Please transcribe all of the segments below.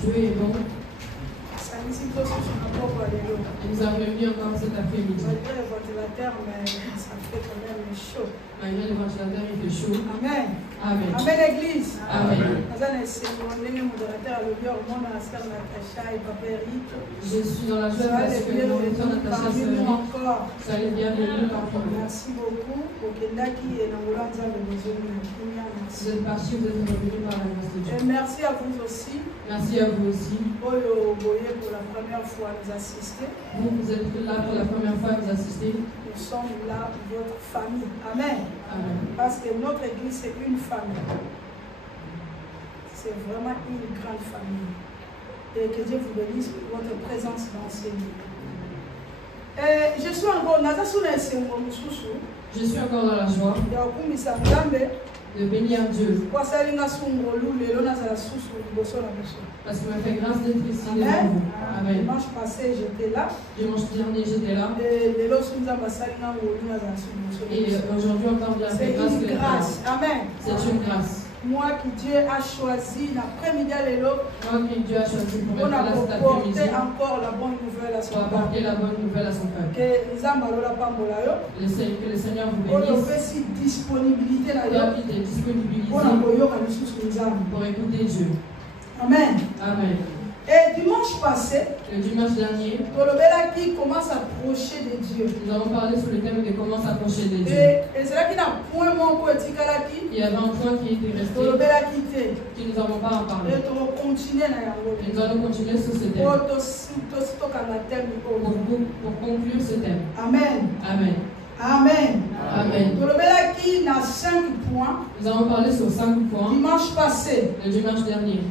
Dieu est bon. Il nous a réunis encore cet après-midi. Malgré le ventilateur, mais ça fait quand même chaud. Malgré le ventilateur, il fait chaud. Amen. Amen. Amen, l'église. Amen. Je suis dans la joie parce que mon étoile Natacha ça allait bien de nous parmi nous. Merci beaucoup. Vous êtes partis, vous êtes revenus par la grâce de Dieu. Et merci à vous aussi. Merci à vous aussi. Pour la première fois nous assister. Vous êtes là pour la première fois à nous assister. Nous sommes là, votre famille. Amen. Amen. Parce que notre église, c'est une famille. C'est vraiment une grande famille. Et que Dieu vous bénisse pour votre présence dans ces lieux. Je suis encore dans la joie de bénir Dieu. Parce qu'il m'a fait grâce d'être ici devant vous. Amen. Dimanche passé, j'étais là. Dimanche dernier, j'étais là. Et aujourd'hui, encore bien fait grâce. C'est une grâce. Amen. C'est une grâce. Moi qui Dieu a choisi l'après-midi à l'élo. Moi qui Dieu a choisi pour être là cet après-midi. Encore la bonne nouvelle à son peuple. Pour apporter la bonne nouvelle à son peuple. Que le Seigneur vous bénisse. On fait si disponibilité là. Pour écouter Dieu. Amen. Amen. Et dimanche passé, le dimanche dernier, qui commence à approcher de Dieu. Nous avons parlé sur le thème de comment s'approcher de Dieu. Et c'est là qu'il y a un point il y avait un point qui était resté, qui nous n'avons pas en parlé. Et nous allons continuer sur ce thème. Pour conclure ce thème. Amen. Amen. Amen. Amen. Nous avons parlé sur 5 points. Dimanche passé. Le dimanche dernier.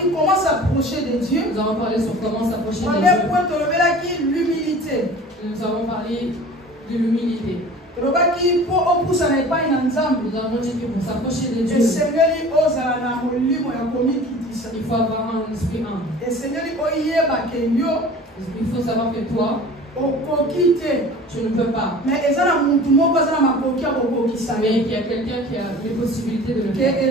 Qui commence à approcher de Dieu. Nous avons parlé sur comment s'approcher de Dieu. Premier point, l'humilité. Nous avons parlé de l'humilité. Nous avons dit que pour s'approcher de Dieu, il faut avoir un esprit humble. Il faut savoir que toi, tu ne peux pas. Mais il y a quelqu'un qui a les possibilités de le faire. Et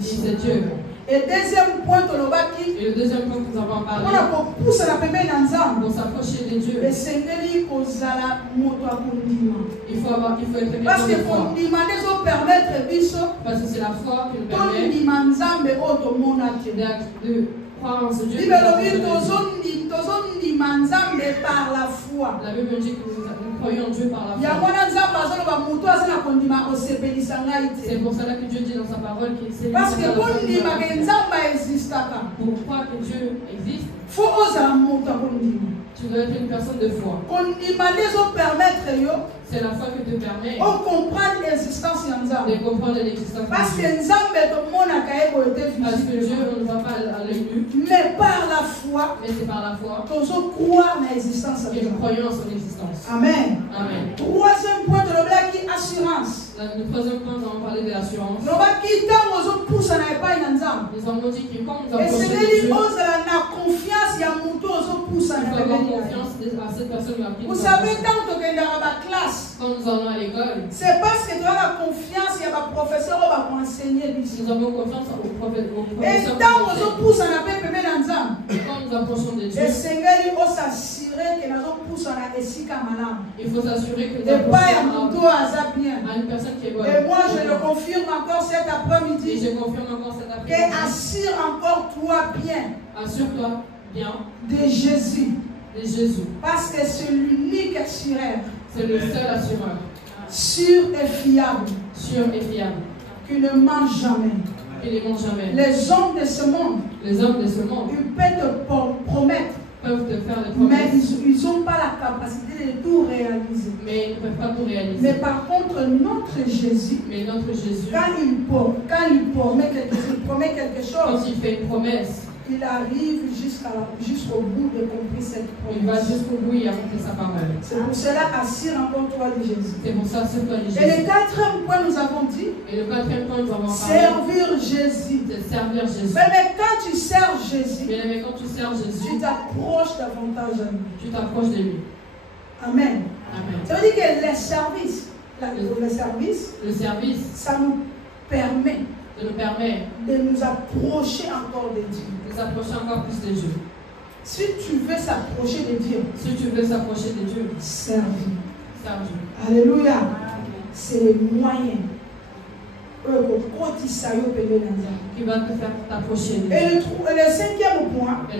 c'est Dieu. Et deuxième point, et le deuxième point que nous avons parlé, pour s'approcher de Dieu, il faut être quelqu'un de foi. Parce que c'est la foi qui nous permet de croire en ce Dieu. Par la foi. La Bible dit que nous croyons en Dieu par la foi. C'est pour cela que Dieu dit dans sa parole qu'il s'est parce que pourquoi que Dieu existe, tu dois être une personne de foi. C'est la foi qui te permet de comprendre l'existence de Dieu. Parce que Dieu ne voit pas à l'œil nu. Mais par la foi, c'est par la foi que nous croyons à l'existence de Dieu. Nous croyons en son existence. Amen. Amen. Troisième point de l'objet, assurance. Le troisième point, nous avons parlé de l'assurance. Nous avons dit que quand nous approchons de Dieu, il faut avoir confiance à cette personne. Vous savez, quand nous allons à la classe, quand nous allons à l'école, c'est parce que tu as la confiance, il y a un professeur qui va enseigner. Nous avons confiance au professeur. Et quand nous approchons de Dieu, le Seigneur va s'assurer que nous poussons à la il faut s'assurer que nous approchons à une personne qui est bonne. Et moi, je le confirme encore cet après-midi. Et je confirme encore cet après-midi. Que assure encore toi bien. Assure-toi bien. De Jésus. De Jésus. Parce que c'est l'unique assureur. C'est le seul assureur. Sûr et fiable. Sûr et fiable. Qui ne ment jamais. Qui ne ment jamais. Les hommes de ce monde. Les hommes de ce monde. Ils peuvent te promettre. Peuvent te faire des promesses. Mais ils n'ont pas la capacité de tout réaliser. Mais ils ne peuvent pas tout réaliser. Mais par contre, notre Jésus, quand il promet quelque chose, quand il fait une promesse, il arrive jusqu'au bout de compris cette promesse. Il va jusqu'au bout et accomplir sa parole. C'est pour cela, assure encore toi de Jésus. C'est pour ça, assure-toi de Jésus. Et le quatrième point, nous avons dit, et le quatrième point, nous avons parlé, servir Jésus. C'est servir Jésus. Mais quand tu sers Jésus, mais quand tu sers Jésus, tu t'approches davantage de lui. Tu t'approches de lui. Amen. Amen. Ça veut dire que le service, ça nous permet nous permet de nous approcher encore de Dieu. De nous approcher encore plus de Dieu. Si tu veux s'approcher de Dieu, si tu veux s'approcher de Dieu, serve Dieu. Serve Dieu. Alléluia. C'est le moyen qui va te faire t'approcher de Dieu. Et le cinquième point, la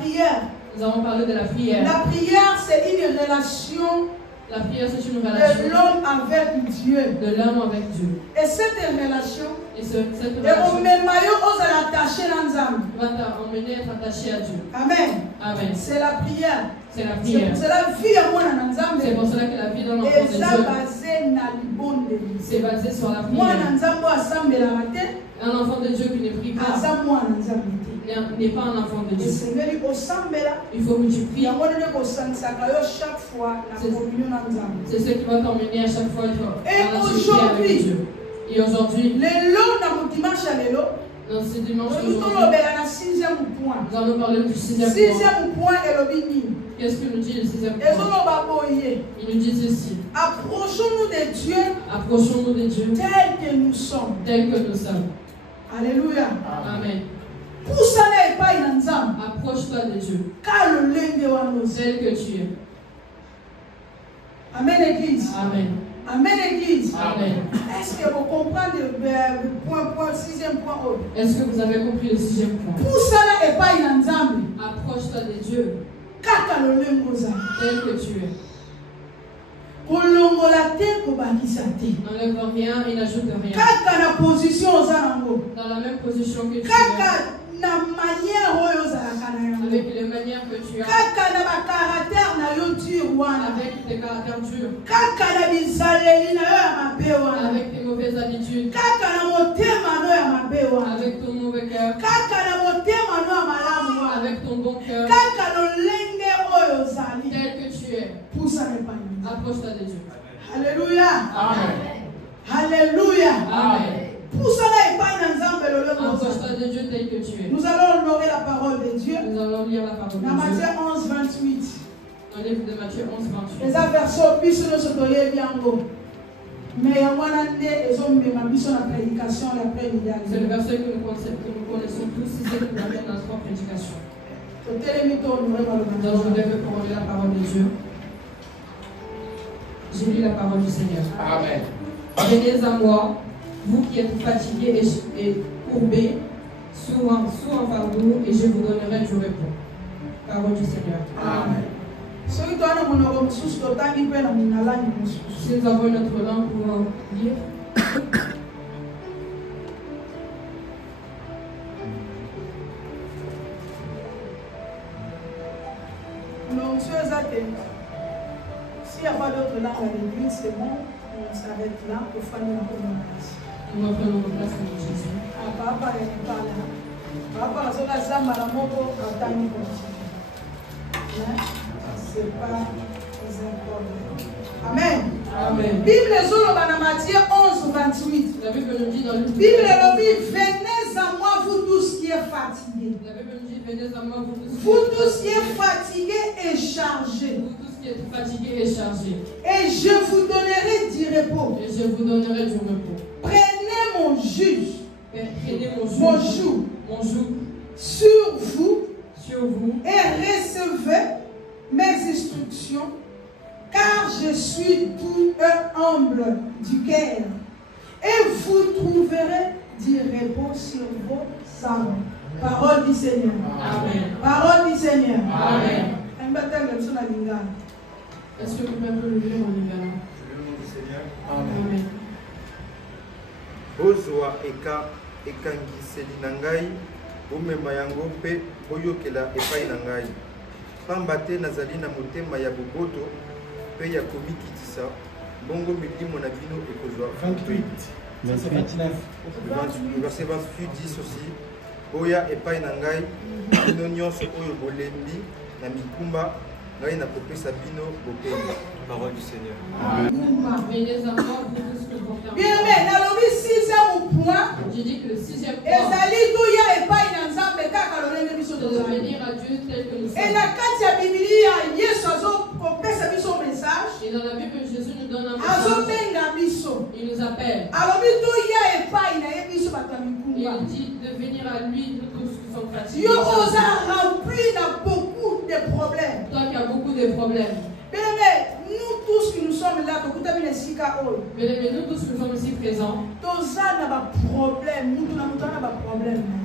prière. Nous avons parlé de la prière. La prière, c'est une relation. La prière, c'est une relation de l'homme avec Dieu. De l'homme avec Dieu. Et cette relation, cette relation va t'emmener à être attaché à Dieu. Amen. Amen. C'est la prière. C'est la prière. C'est la vie à moi. C'est pour cela que la vie dans l'enfant de Dieu, c'est basé sur la prière. Un enfant de Dieu qui ne prie pas n'est pas un enfant de Dieu. Il faut multiplier. C'est ce qui va t'emmener à chaque fois dans la prière avec Dieu. Et aujourd'hui, dans ce dimanche aujourd'hui, nous allons parler du sixième point. Qu'est-ce que nous dit le sixième point? Il nous dit ceci. Approchons-nous de Dieu. Approchons-nous de Dieu. Tel que nous sommes. Tel que nous sommes. Alléluia. Amen. Approche-toi de Dieu. Tel que tu es. Amen, Église. Amen. Amen, Église. Amen. Est-ce que vous comprenez le sixième point? Est-ce que vous avez compris le sixième point? Approche-toi de Dieu. Tel que tu es. N'enlève rien et n'ajoute rien. Dans la même position que tu es. Avec les manières que tu as. Avec tes caractères durs. Avec tes mauvaises habitudes. Avec ton mauvais cœur. Avec ton bon cœur. Tel que tu es. Approche-toi de Dieu. Alléluia. Amen. Alléluia. Amen. Approche-toi de Dieu tel que tu es. Nous allons honorer la parole de Dieu. Nous allons lire la parole de Dieu. Dans Matthieu 11, 28. Dans le livre de Matthieu 11, 28. Les versions puissent nous sotoyer bien haut. Mais il y a un prédication et après c'est le verset que nous connaissons tous, c'est ce qui nous amène à notre prédication. Nous allons nous lever pour lire la parole de Dieu. J'ai lu la parole du Seigneur. Amen. Venez à moi, vous qui êtes fatigués et courbés, sous un fardeau, et je vous donnerai du repos. Parole du Seigneur. Amen. Si nous avons notre langue pour lire. S'il n'y a pas d'autre langue à l'église, c'est bon, on s'arrête là pour faire une place. Nous reprenons notre place avec Jésus. Papa est pas là. Papa, c'est la zamba la moto à Tani. C'est pas très important. Amen. Amen. Bible Zolo Matthieu 11, 28. La Bible nous dit dans le Bible dit, venez à moi, vous tous qui êtes fatigués. La Bible nous dit, venez à moi, vous tous qui êtes fatigués et chargés. Vous tous qui êtes fatigués et chargés. Et je vous donnerai du repos. Et je vous donnerai du repos. Prenez mon juge. Prenez mon joug sur vous et recevez mes instructions, car je suis tout humble du cœur, et vous trouverez du repos sur vos âmes. Parole du Seigneur. Amen. Parole du Seigneur. Amen. Est-ce que vous pouvez le lire en lingala? Amen. Bozwa eka ekangiseli na ngai bomema yango mpe boyokela epai na ngai. Pamba te nazali na motema ya boboto mpe ya komikitisa, bongo milimo na bino ekozwa 28. Verset 28 dit aussi, boya epai na ngai bino nyonso oyo bolembi na mikumba, ngai nakopesa bino bopema. Parole du Seigneur. Bien aimé, dans le sixième point, j'ai dit que le sixième point, et de venir à Dieu tel que nous sommes. Et dans la Bible, Jésus nous donne un message. Il nous appelle. Il dit de venir à lui, nous tous qui sommes fatigués. Yo osa rempli dans beaucoup de problèmes. Toi qui as beaucoup de problèmes. Bien-aimés, nous tous qui nous sommes là, nous tous qui sommes ici présents,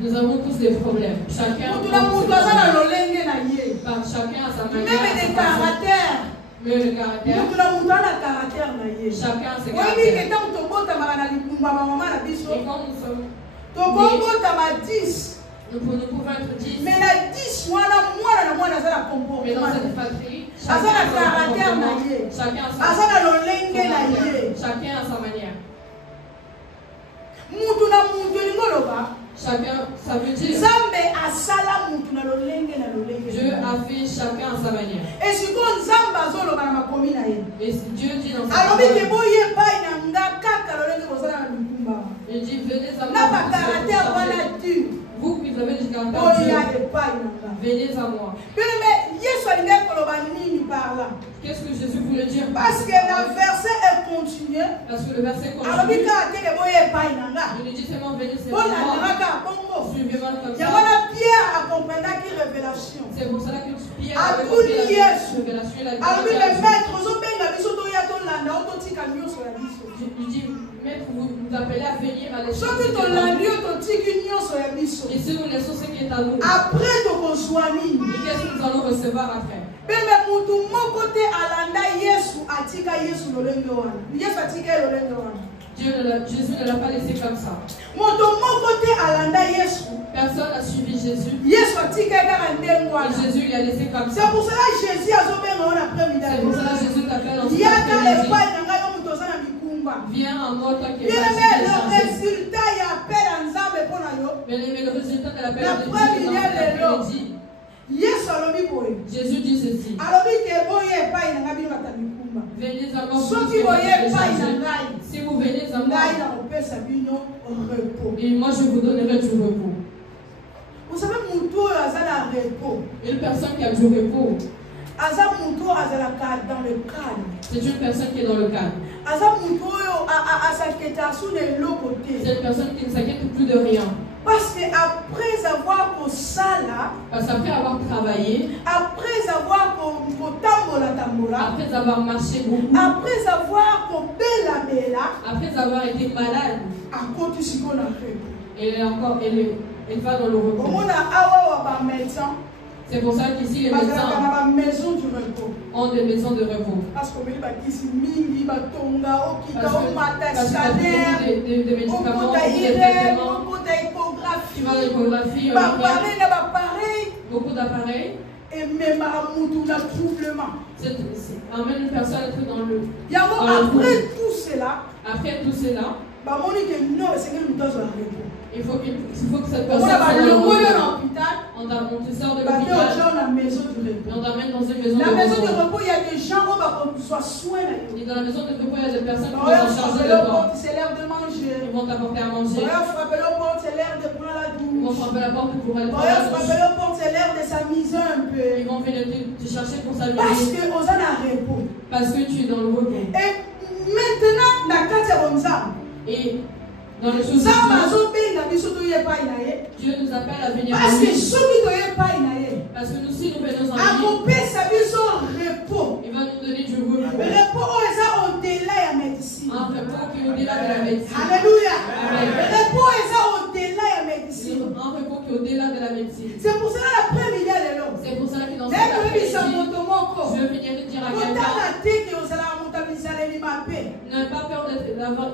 nous avons tous des problèmes. Chacun a sa manière. Même des caractères. Mais le caractère. Chacun a ses caractères. Et quand nous sommes nous pouvons être 10. Mais la 10, mais dans cette patrie, chacun a sa manière. Chacun, ça veut dire Dieu a fait chacun à sa manière. Et si Dieu dit dans sa parole, il dit venez à moi, vous qui avez du caractère, venez à moi. Qu'est-ce que Jésus voulait dire? Parce que le verset est continué. Parce que le verset continue. Il nous dit seulement venez à moi. Suivez-moi comme ça. C'est pour cela que Pierre a compris la révélation et la il dit, maître, vous nous appelez à venir à l'église. Et si nous laissons ce qui est à nous, et qu'est-ce que nous allons recevoir après? Jésus ne l'a pas laissé comme ça. Personne n'a suivi Jésus. Et Jésus lui a laissé comme ça. C'est pour cela que Jésus a Jésus t'appelle en viens en moi, toi qui es le résultat, il appelle ensemble pour nous. Mais le résultat de l'appel de Dieu, Jésus dit ceci. Venez à moi. Si vous venez à moi, et moi je vous donnerai du repos. Vous savez, une personne qui a du repos, dans le cadre. C'est une personne qui est dans le cadre. C'est une personne qui ne s'inquiète plus de rien. Parce qu'après avoir travaillé, après avoir marché beaucoup, après avoir été malade, et encore, elle va dans le repos. C'est pour ça qu'ici les médecins ont des maisons de repos. Parce que des médicaments, des traitements, tu vas à l'échographie, beaucoup d'appareils. Et même amène une personne à être dans le après tout cela, il faut que cette personne soit dans le hôpital. On te sort de l'hôpital. On t'amène dans une maison de repos. La maison de repos, il y a des gens qui soient soignés. Et dans la maison de repos, il y a des personnes qui vont s'en charger de toi. C'est l'heure de manger. Ils vont t'apporter à manger. On va frapper la porte, c'est l'heure de prendre la douche. Ils vont frapper la porte pour aller prendre la douche. On va frapper la porte, c'est l'heure de s'amuser un peu. Ils vont venir te chercher pour s'amuser. Parce que on a repos. Parce que tu es dans le repos. Et maintenant, dans le et dans les choses Dieu nous appelle à venir à lui. Parce que nous, si nous venons en lui, il va nous donner du repos. Un repos qui est au-delà de la médecine. Alléluia. Amen. Un repos qui est au-delà de la médecine. C'est pour cela c'est pour cela que dans cette après-midi, je veux venir te dire à quelqu'un, n'aie pas peur d'avoir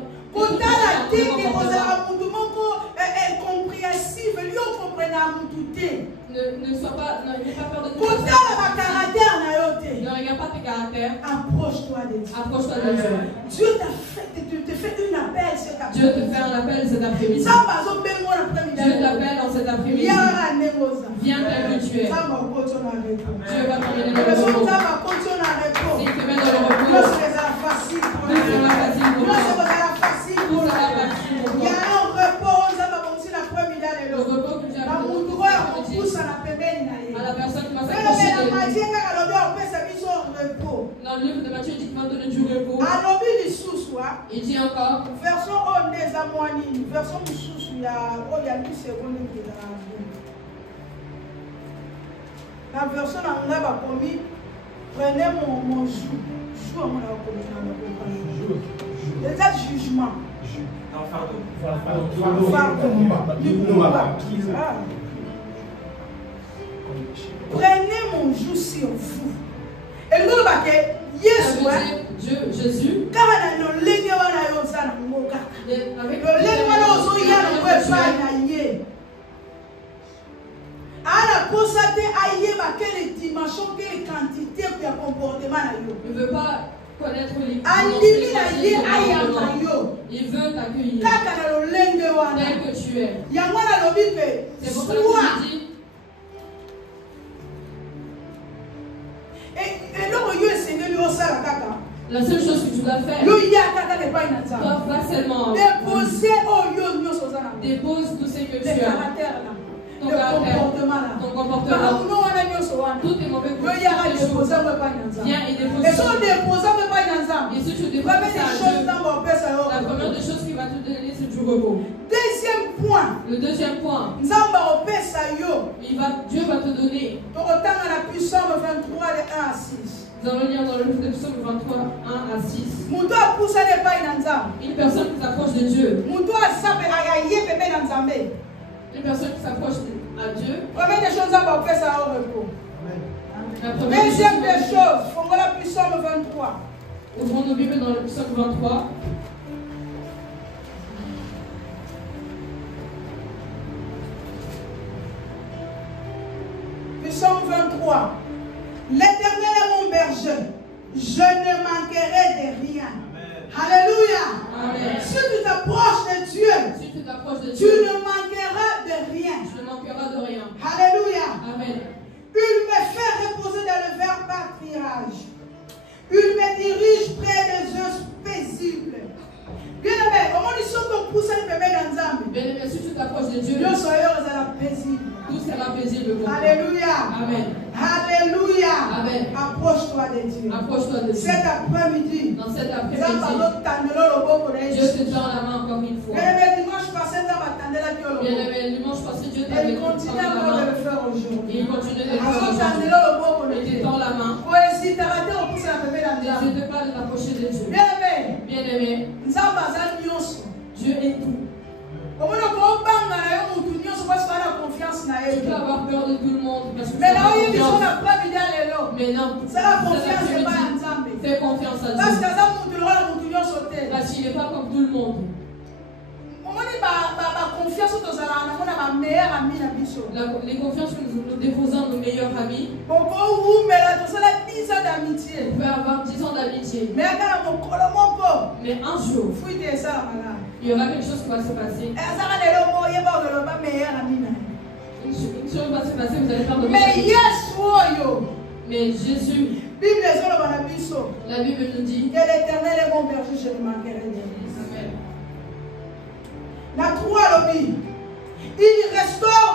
ne sois pas, n'aie pas peur de te ne regarde pas tes caractères. Approche-toi de Dieu. Approche-toi de Dieu. Dieu te fait un appel cet après-midi. Dieu te fait un appel cet après-midi. Dieu t'appelle dans cet après-midi. Viens tel que tu es. Dieu va t'emmener dans le repos. S'il te met dans le repos, tout sera facile pour toi. Tout sera facile pour toi. Le repos que tu as à la personne qui va s'approcher de lui. Dans le livre de Matthieu, il dit qu'il va donner du repos. Il dit encore. Version on des amoini, version mususu ya o ya 10 secondes qui est la version en a commis prenez mon joug jour on a commis les jugement prenez mon joug sur vous et nous le Dieu, Jésus, car le légué wana yo sana ngoka le légué wana ozo yana ko pa na yé ala constater aïe ba quelle dimension quelle quantité pour le comportement na yo il veut pas connaître les dimensions. Il veut t'accueillir tel que tu es. C'est pour ça que je dis. La seule chose que tu dois faire, toi facilement dépose tout ce que tu as. Ton comportement, tout est mauvais pour viens et dépose. Et si tu déposes ça, la première des choses qui va te donner, c'est du repos. Deuxième point. Le deuxième point. Dieu va te donner. La puissance 23 de 1 à 6. Nous allons lire dans le livre de Psaume 23, 1 à 6. Une personne qui s'approche de Dieu. Une personne qui s'approche à Dieu. Deuxième des choses, faut voir la puissance 23. Ouvrons nos Bibles dans le Psaume 23. Psaume 23. L'Éternel est mon berger, je ne manquerai de rien. Amen. Alléluia. Amen. Si tu t'approches de Dieu, tu ne manqueras de rien. Tu ne manqueras de rien. Alléluia. Amen. Il me fait reposer dans le vert pâturage. Il me dirige près des eaux paisibles. Bien aimé, comment ils sont ton pouce à bébé dans Zambie? Bien aimé, si tu t'approches de Dieu, Dieu sera paisible. Tout sera paisible. Alléluia. Amen. Alléluia. Amen. Approche-toi de Dieu. Approche-toi de Dieu. Cet après-midi. Dans cet après-midi, Dieu te tend la main encore une fois. Bien aimé, dimanche passé, Dieu t'a dit continue encore de le faire aujourd'hui. Et il continue de le faire aujourd'hui. Il te tend la main. Si tu as raté, on pousse la bébé dans Dieu. N'hésite pas de t'approcher de Dieu. Bien aimé. Bien aimé. Dieu est tout. Tu peux avoir peur de tout le monde parce que mais non, c'est la confiance. Fais confiance à Dieu. Parce qu'il n'est pas comme tout le monde. Les confiances que nous déposons nos meilleurs amis. On peut avoir 10 ans d'amitié. Mais un jour, il y aura quelque chose qui va se passer. Une chose va se passer, vous allez faire de mais Jésus, la Bible nous dit que l'Éternel est mon berger, je ne manquerai de rien. La 3 lobby. Il restaure